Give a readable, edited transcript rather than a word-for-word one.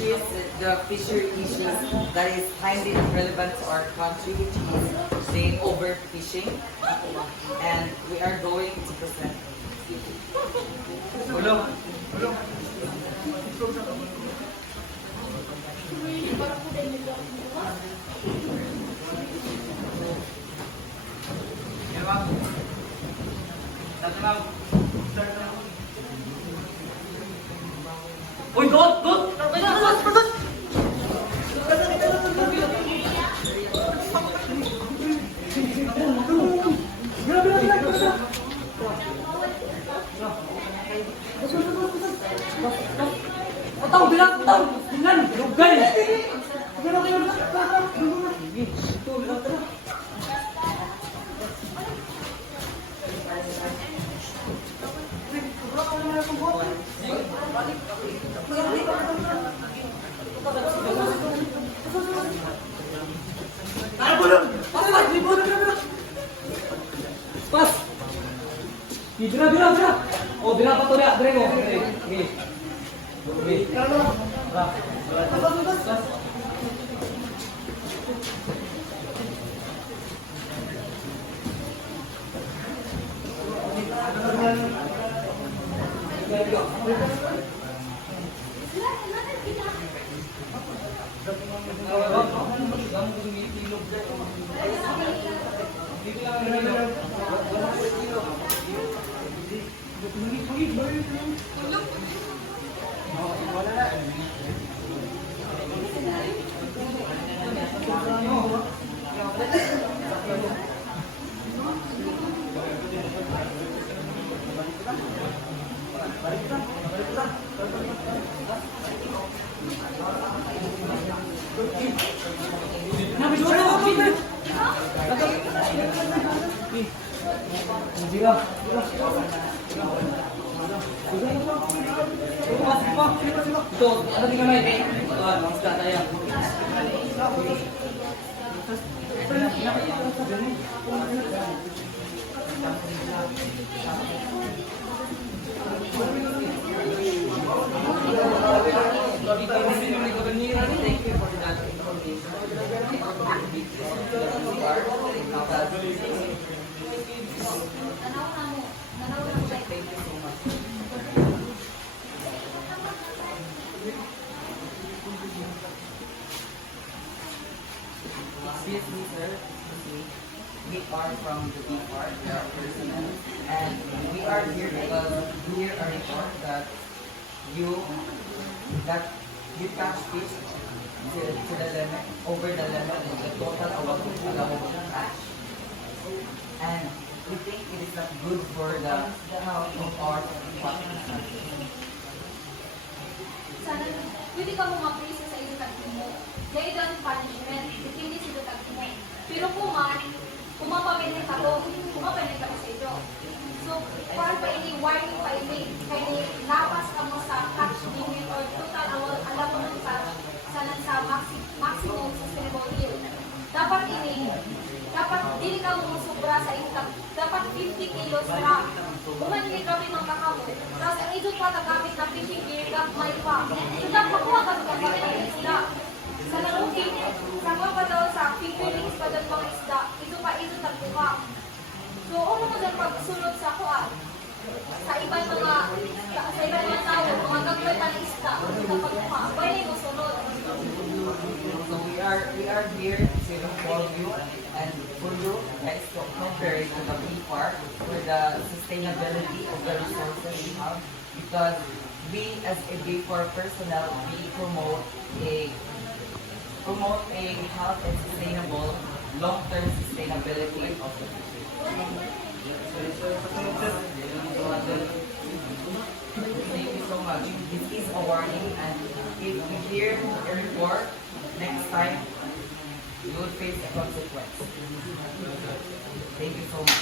issues, the fishery issues that is highly relevant to our country, which is the overfishing, and we are going to present. Bulong. Bulong. Yan, ma'am. Dati, ma'am. Start na. Uy, dot! Dot! Tahu bilang tahu dengan lugai. Pas. Bila. Oh, bila apa tuh dia? Drego. Oke. Ito, ano tingnan mo ito? Mas data yan. Thank you for that information. Thank you so much. Excuse me, sir. We are from the BFAR, we are personnel, and we are here because we hear a report that you catch fish to the limit, over the limit, and the total allowable catch. And we think it is not good for the health of our population. Sana, pwede ka mo mag-prisa sa iyo tagtimo. Dahil ang punishment, depende sa tagtimo. Pero kumapamilya ka to, kumapamilya ka sa iyo. So, para pa ini warning pa ini, kaya lapas ka mo sa catch limit or total allowable catch sa maximum sustainable yield. Dapat dili ka mo sobra sa income. Dapat 50 kilos na. Kuman hindi kami magkakamo. Tapos ang ito pa nagamit na fishing gear, may pa. So dapat makuha ka sa mga isda. Sa nalukin, sa mga pa daw sa figurines pa daw mga isda. Ito tagbuka. So ano mo daw pagsunod sa kuha? Sa ibang mga tao, mga gagawin pa ng isda. Ito pagbuka. Pwede mo sunod. So we are here to inform you and for you guys to compare it to the BFAR for the sustainability of the resources we have, because we as a BFAR personnel, we promote a health and sustainable long-term sustainability of the fishery. Thank you so much. This is a warning, and if you hear a report next time, you will face a consequence. Thank you so much.